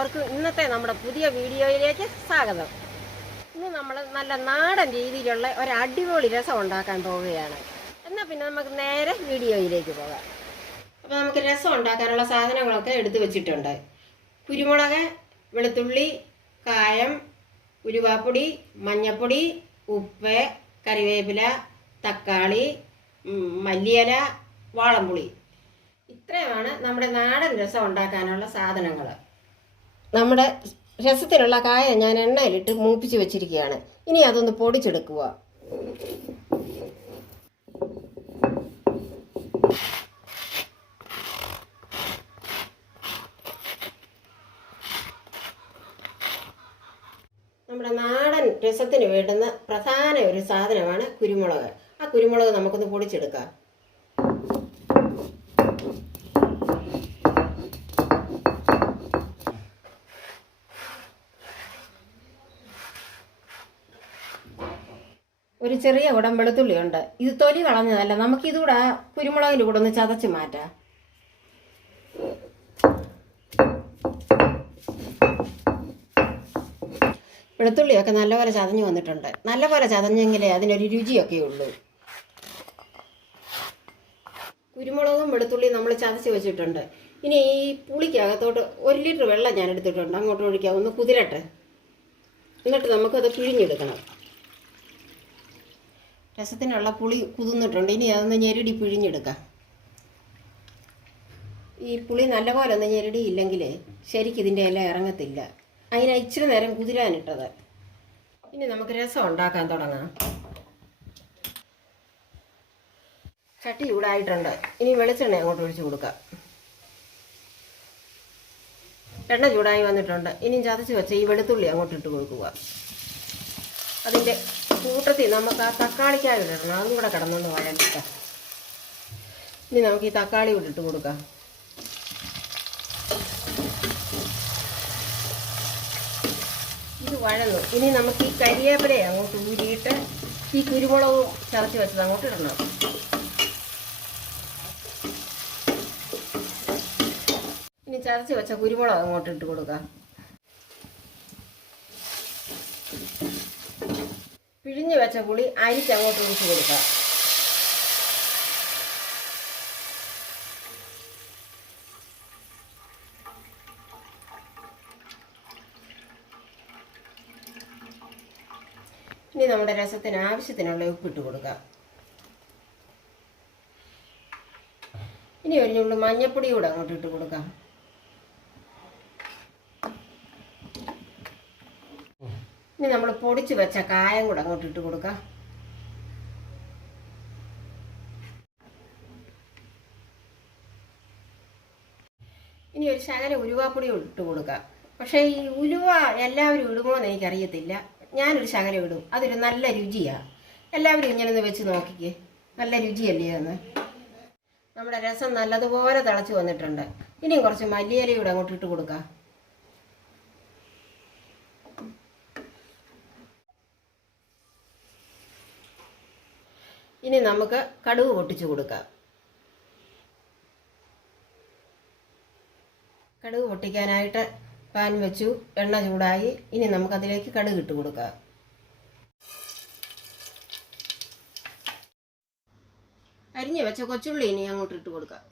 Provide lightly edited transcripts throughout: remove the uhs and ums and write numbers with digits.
എല്ലാവർക്കും ഇന്നത്തെ നമ്മുടെ പുതിയ വീഡിയോയിലേക്ക് സ്വാഗതം. ഇന്ന് നമ്മൾ നല്ല നാടൻ രീതിയിലുള്ള ഒരു അടിപൊളി രസം ഉണ്ടാക്കാൻ പോവുകയാണ്. എന്നാൽ പിന്നെ നമുക്ക് നേരെ വീഡിയോയിലേക്ക് പോകാം. അപ്പോൾ നമുക്ക് രസം ഉണ്ടാക്കാനുള്ള സാധനങ്ങളൊക്കെ എടുത്തു വെച്ചിട്ടുണ്ട്. കുരുമുളക്, വെളുത്തുള്ളി, കായം, ഉലുവാപ്പൊടി, മഞ്ഞൾപ്പൊടി, ഉപ്പ്, കറിവേപ്പില, തക്കാളി, മല്ലിയില, വാളംപുളി. ഇത്രയുമാണ് നമ്മുടെ നാടൻ രസം ഉണ്ടാക്കാനുള്ള സാധനങ്ങൾ. നമ്മുടെ രസത്തിനുള്ള കായം ഞാൻ എണ്ണയിലിട്ട് മൂപ്പിച്ച് വെച്ചിരിക്കുകയാണ്. ഇനി അതൊന്ന് പൊടിച്ചെടുക്കുക. നമ്മുടെ നാടൻ രസത്തിന് വേണ്ടുന്ന പ്രധാന ഒരു സാധനമാണ് കുരുമുളക്. ആ കുരുമുളക് നമുക്കൊന്ന് പൊടിച്ചെടുക്കാം. ഒരു ചെറിയ കുടം വെളുത്തുള്ളി ഉണ്ട്. ഇത് തൊലി കളഞ്ഞതല്ല. നമുക്കിതുകൂടെ കുരുമുളകിൻ്റെ കൂടെ ഒന്ന് ചതച്ച് മാറ്റാം. വെളുത്തുള്ളിയൊക്കെ നല്ലപോലെ ചതഞ്ഞ് വന്നിട്ടുണ്ട്. നല്ലപോലെ ചതഞ്ഞെങ്കിലേ അതിനൊരു രുചിയൊക്കെ ഉള്ളൂ. കുരുമുളകും വെളുത്തുള്ളിയും നമ്മൾ ചതച്ച് വെച്ചിട്ടുണ്ട്. ഇനി ഈ പുളിക്കകത്തോട്ട് 1 ലിറ്റർ വെള്ളം ഞാൻ എടുത്തിട്ടുണ്ട്. അങ്ങോട്ട് ഒഴിക്കാം, ഒന്ന് കുതിരട്ടെ. എന്നിട്ട് നമുക്കത് പിഴിഞ്ഞെടുക്കണം. രസത്തിനുള്ള പുളി കുതിർന്നിട്ടുണ്ട്. ഇനി അതൊന്ന് ഞെരടി പിഴിഞ്ഞെടുക്കാം. ഈ പുളി നല്ലപോലെ ഒന്ന് ഞെരടിയില്ലെങ്കിൽ ശരിക്കും ഇതിൻ്റെ ഇല ഇറങ്ങത്തില്ല. അതിന് ഇച്ചിരി നേരം കുതിരാനിട്ടത്. ഇനി നമുക്ക് രസം ഉണ്ടാക്കാൻ തുടങ്ങാം. ചട്ടി ചൂടായിട്ടുണ്ട്. ഇനി വെളിച്ചെണ്ണ അങ്ങോട്ട് ഒഴിച്ച് കൊടുക്കാം. എണ്ണ ചൂടായി വന്നിട്ടുണ്ട്. ഇനി ചതച്ച് വെച്ച ഈ വെളുത്തുള്ളി അങ്ങോട്ട് ഇട്ട് കൊടുക്കുക. അതിൻ്റെ കൂട്ടത്തിൽ നമുക്ക് ആ തക്കാളിക്കായ ഇടണം. അതും കൂടെ കിടന്നൊന്ന് വഴറ്റിക്കാം. ഇനി നമുക്ക് ഈ തക്കാളി ഇട്ടിട്ട് കൊടുക്കാം. ഇത് വഴന്നു. ഇനി നമുക്ക് ഈ കരിവേപ്പിലയെ അങ്ങോട്ട് ഊരിയിട്ട് ഈ കുരുമുളകും ചതച്ച് വെച്ചത് അങ്ങോട്ട് ഇടണം. ഇനി ചതച്ച് വെച്ച കുരുമുളക് അങ്ങോട്ട് ഇട്ട് കൊടുക്കാം. പിഴിഞ്ഞ് വെച്ച പുളി അരിച്ച് അങ്ങോട്ട് ഒഴിച്ച് കൊടുക്കാം. ഇനി നമ്മുടെ രസത്തിന് ആവശ്യത്തിനുള്ള ഉപ്പിട്ട് കൊടുക്കാം. ഇനി ഒരു നുള്ളു മഞ്ഞൾപ്പൊടി കൂടെ അങ്ങോട്ട് ഇട്ട് കൊടുക്കാം. ഇനി നമ്മൾ പൊടിച്ച് വെച്ച കായം കൂടെ അങ്ങോട്ട് ഇട്ട് കൊടുക്കാം. ഇനി ഒരു ശകല ഉലുവാപ്പൊടി ഇട്ട് കൊടുക്കാം. പക്ഷേ ഈ ഉലുവ എല്ലാവരും ഇടുമോ എന്ന് എനിക്കറിയത്തില്ല. ഞാനൊരു ശകലം ഇടും. അതൊരു നല്ല രുചിയാണ്. എല്ലാവരും ഇങ്ങനെ ഒന്ന് വെച്ച് നോക്കിക്കേ. നല്ല രുചിയല്ലേ എന്ന്. നമ്മുടെ രസം നല്ലതുപോലെ തിളച്ച് വന്നിട്ടുണ്ട്. ഇനിയും കുറച്ച് മല്ലിയിലയൂടെ അങ്ങോട്ട് ഇട്ട് കൊടുക്കാം. ഇനി നമുക്ക് കടുക് പൊട്ടിച്ച് കൊടുക്കാം. കടുക് പൊട്ടിക്കാനായിട്ട് പാൻ വെച്ചു. എണ്ണ ചൂടായി. ഇനി നമുക്കതിലേക്ക് കടുക് ഇട്ട് കൊടുക്കാം. അരിഞ്ഞ് വെച്ച കൊച്ചുള്ളി ഇനി അങ്ങോട്ട് ഇട്ട് കൊടുക്കാം.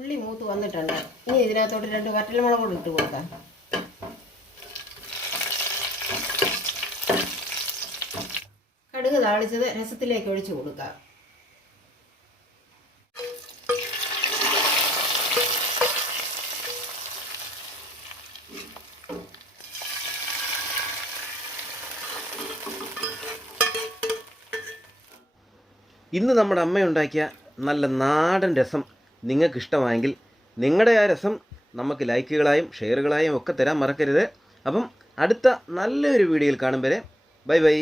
ഉള്ളി മൂത്ത് വന്നിട്ടുണ്ട്. ഇനി ഇതിനകത്തോട്ട് 2 വറ്റൽമുളക് കൂടി ഇട്ട് കൊടുക്കാം. കടുക് താളിച്ചത് രസത്തിലേക്ക് ഒഴിച്ചു കൊടുക്കാം. ഇന്ന് നമ്മുടെ അമ്മയുണ്ടാക്കിയ നല്ല നാടൻ രസം നിങ്ങൾക്ക് ഇഷ്ടമായെങ്കിൽ നിങ്ങളുടെ ആ രസം നമുക്ക് ലൈക്കുകളായും ഷെയറുകളായും ഒക്കെ തരാൻ മറക്കരുത്. അപ്പം അടുത്ത നല്ലൊരു വീഡിയോയിൽ കാണും വരെ ബൈ ബൈ.